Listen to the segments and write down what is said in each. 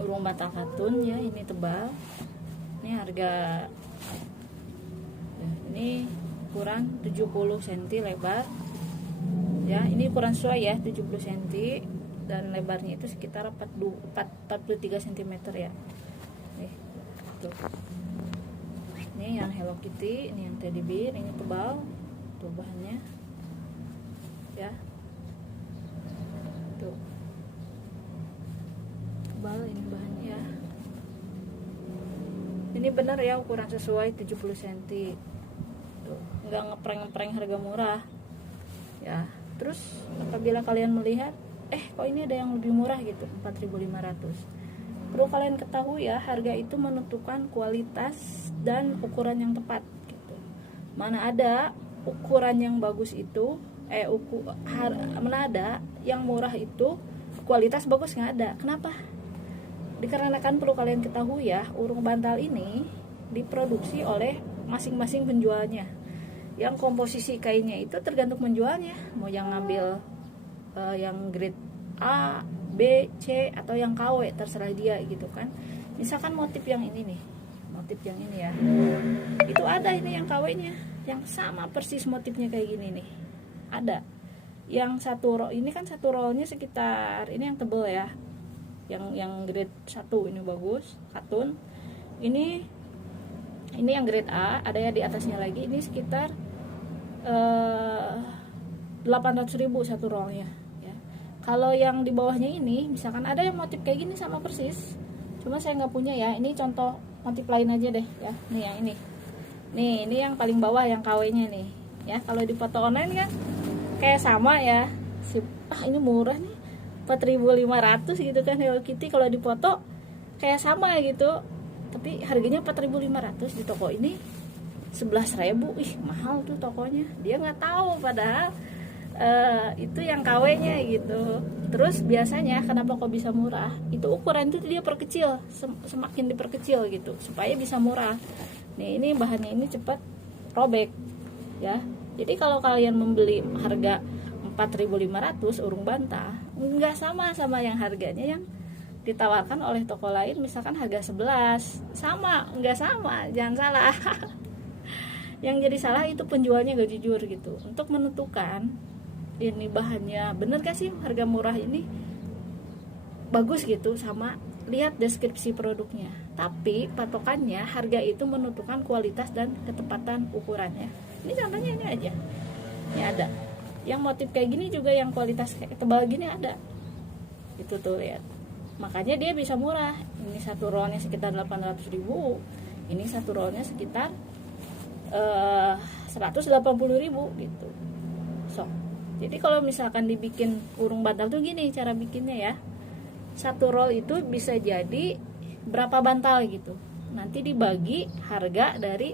urung bantal katun ya, ini tebal. Ini harga ya, ini ukuran 70 cm lebar ya, ini ukuran sesuai ya, 70 cm dan lebarnya itu sekitar 43 cm ya. Nih, tuh. Ini yang Hello Kitty, ini yang teddy bear, ini tebal tuh bahannya ya, tuh tebal ini bahannya ya. Ini benar ya, ukuran sesuai 70 cm tuh, nggak ngeprank-ngeprank harga murah ya. Terus apabila kalian melihat kok ini ada yang lebih murah gitu, 4.500, perlu kalian ketahui ya, harga itu menentukan kualitas dan ukuran yang tepat gitu. Mana ada ukuran yang bagus itu mana ada yang murah itu kualitas bagus, nggak ada. Kenapa? Dikarenakan perlu kalian ketahui ya, urung bantal ini diproduksi oleh masing-masing penjualnya. Yang komposisi kainnya itu tergantung penjualnya, mau yang ngambil yang grade A, B, C atau yang KW, terserah dia gitu kan. Misalkan motif yang ini nih, motif yang ini ya, itu ada ini yang KW-nya yang sama persis motifnya kayak gini nih, ada. Yang satu roll ini kan, satu rollnya sekitar ini yang tebel ya, yang grade 1 ini bagus katun. Ini yang grade A, ada ya di atasnya lagi, ini sekitar 800.000 satu rollnya ya. Kalau yang di bawahnya ini misalkan ada yang motif kayak gini sama persis, cuma saya nggak punya ya, ini contoh motif lain aja deh ya. Nih yang ini yang paling bawah yang KW-nya nih ya. Kalau di foto online kan kayak sama ya, ini murah nih 4.500 gitu kan Hello Kitty, kalau di foto kayak sama gitu, tapi harganya 4.500. Di toko ini 11.000. Mahal tuh tokonya, dia nggak tahu padahal itu yang KW-nya gitu. Terus biasanya kenapa kok bisa murah, itu ukuran itu dia perkecil, semakin diperkecil gitu supaya bisa murah. Nih ini bahannya ini cepat robek ya. Jadi kalau kalian membeli harga 4.500 urung bantal, nggak sama yang harganya yang ditawarkan oleh toko lain, misalkan harga 11, sama, nggak sama, jangan salah. Yang jadi salah itu penjualnya gak jujur gitu untuk menentukan ini bahannya bener gak sih, harga murah ini bagus gitu, sama lihat deskripsi produknya. Tapi patokannya harga itu menentukan kualitas dan ketepatan ukurannya. Ini contohnya ini aja, ini ada yang motif kayak gini juga, yang kualitas kayak tebal gini ada, itu tuh lihat. Makanya dia bisa murah. Ini satu rollnya sekitar 800.000, ini satu rollnya sekitar 180.000 gitu. Jadi kalau misalkan dibikin urung bantal tuh gini cara bikinnya ya. Satu roll itu bisa jadi berapa bantal gitu. Nanti dibagi harga dari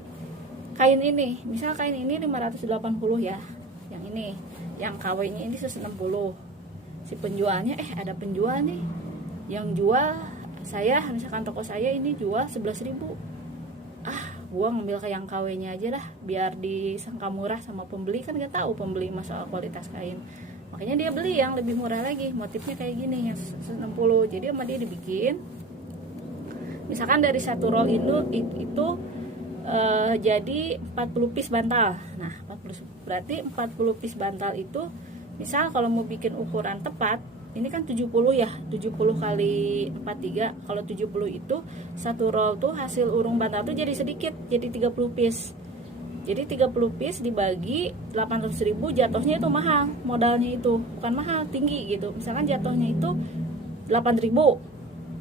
kain ini. Misal kain ini 580 ya. Yang ini, yang KW-nya ini 160. Si penjualnya ada penjual nih yang jual, saya misalkan toko saya ini jual 11.000. Gua ngambil ke yang KW-nya aja dah, biar disangka murah sama pembeli, kan gak tahu pembeli masalah kualitas kain. Makanya dia beli yang lebih murah lagi, motifnya kayak gini yang 160. Jadi sama dia dibikin, misalkan dari satu roll itu jadi 40 piece bantal. Nah, 40 piece bantal itu, misal kalau mau bikin ukuran tepat, ini kan 70 ya, 70 kali 43. Kalau 70 itu satu roll tuh hasil urung bantal tuh jadi sedikit, jadi 30 piece. Jadi 30 piece dibagi 800.000, jatuhnya itu mahal, modalnya itu bukan mahal, tinggi gitu. Misalkan jatuhnya itu 8.000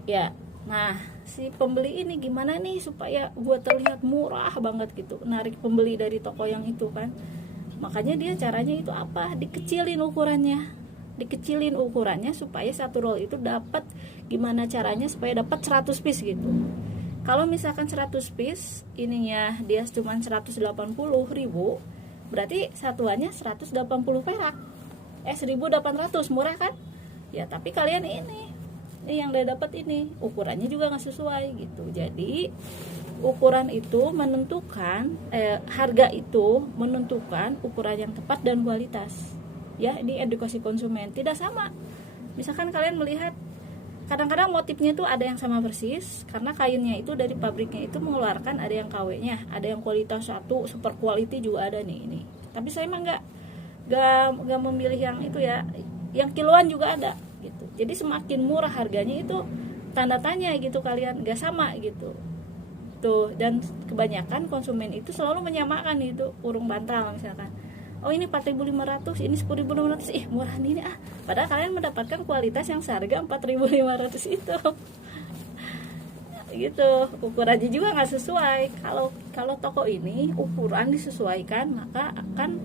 ya. Nah, si pembeli ini gimana nih supaya gue terlihat murah banget gitu, narik pembeli dari toko yang itu kan. Makanya dia caranya itu apa? Dikecilin ukurannya supaya satu roll itu dapat, gimana caranya supaya dapat 100 piece gitu. Kalau misalkan 100 piece ininya dia cuma 180.000, berarti satuannya 180 perak. 1.800, murah kan? Ya, tapi kalian ini yang udah dapat ini ukurannya juga nggak sesuai gitu. Jadi ukuran itu menentukan harga itu menentukan ukuran yang tepat dan kualitas. Ya, ini edukasi konsumen, tidak sama. Misalkan kalian melihat kadang-kadang motifnya itu ada yang sama persis karena kainnya itu dari pabriknya itu mengeluarkan, ada yang KW-nya, ada yang kualitas 1, super quality juga ada nih ini. Tapi saya mah nggak memilih yang itu ya, yang kiloan juga ada gitu. Jadi semakin murah harganya itu tanda tanya gitu, kalian nggak sama gitu tuh. Dan kebanyakan konsumen itu selalu menyamakan itu urung bantal misalkan, oh ini 4.500, ini 10.600, murah nih ah. Padahal kalian mendapatkan kualitas yang seharga 4.500 itu. Gitu, ukurannya juga nggak sesuai. Kalau toko ini ukuran disesuaikan, maka akan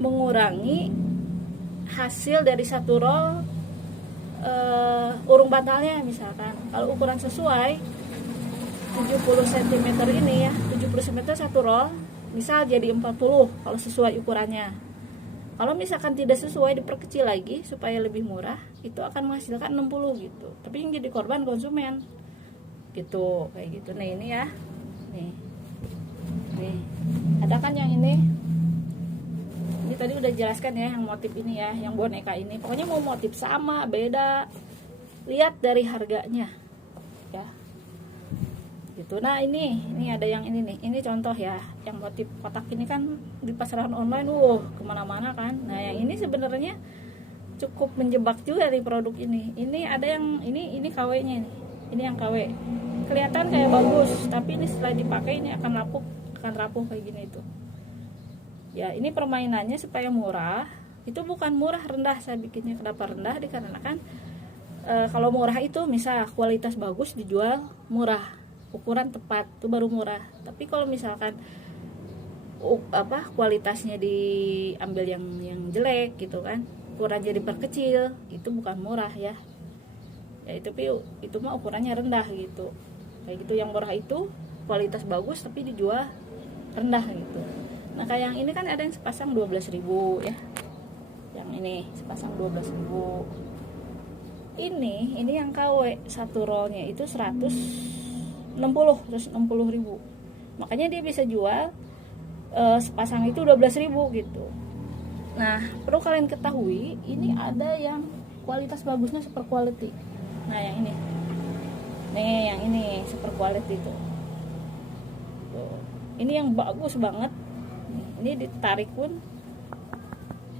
mengurangi hasil dari satu roll urung bantalnya. Misalkan kalau ukuran sesuai 70 cm ini ya, 70 cm satu roll, misal jadi 40 kalau sesuai ukurannya. Kalau misalkan tidak sesuai, diperkecil lagi supaya lebih murah, itu akan menghasilkan 60 gitu. Tapi yang jadi korban konsumen gitu, kayak gitu. Nah ini ya, nih ada kan yang ini tadi udah jelaskan ya, yang motif ini ya, yang boneka ini. Pokoknya mau motif sama beda, lihat dari harganya ya gitu. Nah ini ada yang ini nih, ini contoh ya, yang motif kotak ini kan di pasaran online kemana-mana kan. Nah yang ini sebenarnya cukup menjebak juga di produk ini. Ini ada yang ini KW-nya nih, ini yang KW kelihatan kayak bagus, tapi ini setelah dipakai ini akan rapuh kayak gini itu ya. Ini permainannya supaya murah, itu bukan murah rendah saya bikinnya. Kenapa rendah? Dikarenakan kalau murah itu misal kualitas bagus dijual murah, ukuran tepat itu baru murah. Tapi kalau misalkan kualitasnya diambil yang jelek gitu kan, ukuran jadi diperkecil, itu bukan murah ya. Itu mah ukurannya rendah gitu. Kayak gitu. Yang murah itu kualitas bagus tapi dijual rendah gitu. Nah kayak yang ini kan ada yang sepasang 12.000 ya, yang ini sepasang 12.000. Ini yang KW satu rollnya itu 160.000. Makanya dia bisa jual sepasang itu 12.000 gitu. Nah perlu kalian ketahui, ini ada yang kualitas bagusnya super quality. Nah yang ini nih, yang ini super quality tuh. Ini yang bagus banget. Ini ditarik pun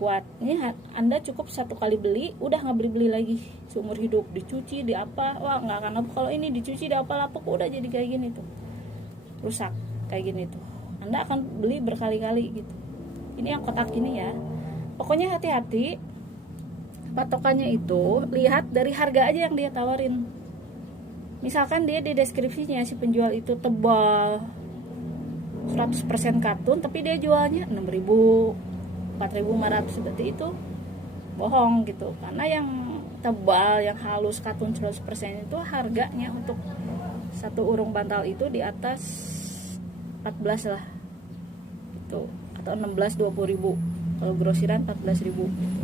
kuat. Ini Anda cukup satu kali beli, udah nggak beli lagi seumur hidup. Dicuci di apa, wah nggak akan lapuk. Kalau ini dicuci di apa lapuk, udah jadi kayak gini tuh, rusak kayak gini tuh. Anda akan beli berkali-kali gitu. Ini yang kotak ini ya. Pokoknya hati-hati. Patokannya itu lihat dari harga aja yang dia tawarin. Misalkan dia di deskripsinya si penjual itu tebal 100% katun, tapi dia jualnya 6.000, 4.500, berarti itu bohong gitu. Karena yang tebal, yang halus katun 100% itu harganya untuk satu urung bantal itu di atas 14 lah gitu, atau 16-20.000. Kalau grosiran 14.000 gitu.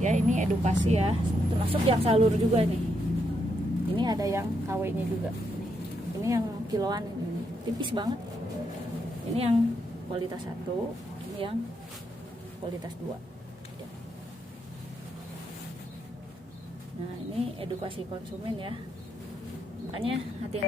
Ya ini edukasi ya, termasuk yang salur juga nih. Ini ada yang KW-nya juga nih. Ini yang kiloan ini, tipis banget. Ini yang kualitas 1, ini yang kualitas 2 ya. Nah ini edukasi konsumen ya, makanya hati-hati.